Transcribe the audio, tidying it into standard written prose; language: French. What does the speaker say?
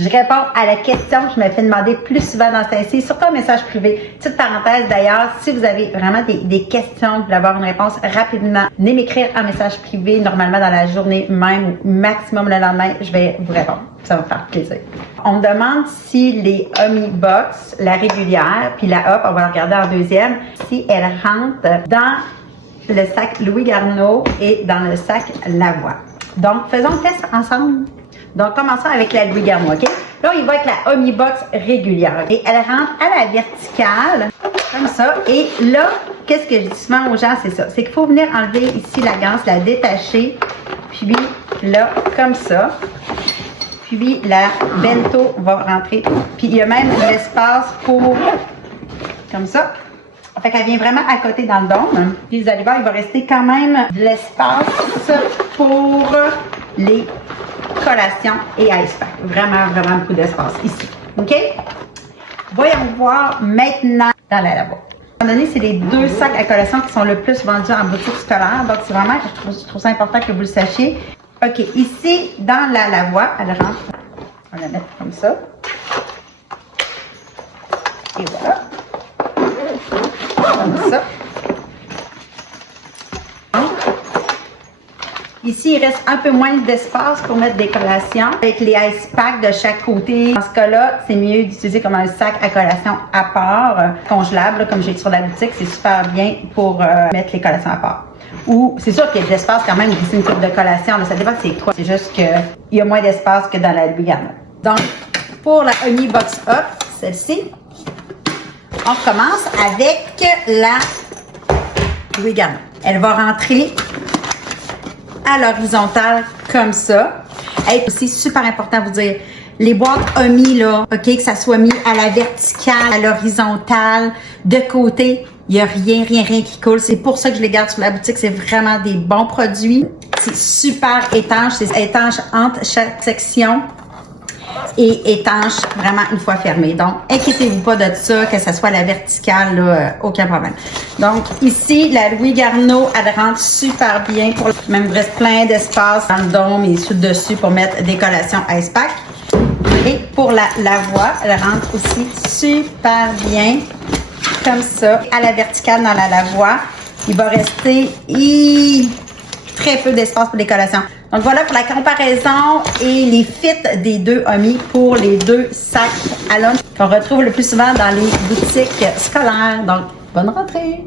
Je réponds à la question que je me fais demander plus souvent dans ce surtout un message privé. Petite parenthèse d'ailleurs, si vous avez vraiment des questions, vous voulez avoir une réponse rapidement, venez m'écrire en message privé, normalement dans la journée même ou maximum le lendemain, je vais vous répondre. Ça va me faire plaisir. On me demande si les Omnibox, la régulière, puis la Hop, on va la regarder en deuxième, si elles rentrent dans le sac Louis Garneau et dans le sac Lavoie. Donc, faisons le test ensemble. Donc, commençons avec la Louis Garneau, OK? Là, il va avec la Omnibox régulière. Et elle rentre à la verticale, comme ça. Et là, qu'est-ce que je dis souvent aux gens, c'est ça. C'est qu'il faut venir enlever ici la ganse, la détacher. Puis là, comme ça. Puis la bento va rentrer. Puis il y a même l'espace pour, comme ça. Fait qu'elle vient vraiment à côté dans le dôme. Puis vous allez voir, il va rester quand même de l'espace pour les collations et ice pack. Vraiment, vraiment beaucoup d'espace ici. OK? Voyons voir maintenant dans la lavoie. À un moment donné, c'est les deux sacs à collation qui sont le plus vendus en boutique scolaire. Donc, c'est vraiment, je trouve ça important que vous le sachiez. OK, ici, dans la lavoie, elle rentre. On va la mettre comme ça. Et voilà. Comme ça. Donc, ici, il reste un peu moins d'espace pour mettre des collations avec les ice packs de chaque côté. Dans ce cas-là, c'est mieux d'utiliser comme un sac à collation à part, congelable, comme j'ai sur la boutique. C'est super bien pour mettre les collations à part. Ou, c'est sûr qu'il y a de l'espace quand même, c'est une type de collation. Là, ça dépend de c'est quoi. C'est juste qu'il y a moins d'espace que dans la Louis Garneau. Donc, pour la Omnibox Up, celle-ci, on commence avec la Louis Garneau. Elle va rentrer à l'horizontale comme ça. Et aussi, super important à vous dire, les boîtes Omi, là, OK, que ça soit mis à la verticale, à l'horizontale, de côté, il n'y a rien qui coule. C'est pour ça que je les garde sur la boutique. C'est vraiment des bons produits. C'est super étanche. C'est étanche entre chaque section et étanche vraiment une fois fermé. Donc, inquiétez-vous pas de ça, que ce soit à la verticale, là, aucun problème. Donc, ici, la Louis Garneau, elle rentre super bien. Même il reste plein d'espace dans le dôme et dessus pour mettre des collations ice pack. Et pour la lavoie, elle rentre aussi super bien. Comme ça, à la verticale dans la lavoie. Il va rester très peu d'espace pour les collations. Donc voilà pour la comparaison et les fits des deux Omi pour les deux sacs à lunch qu'on retrouve le plus souvent dans les boutiques scolaires. Donc, bonne rentrée!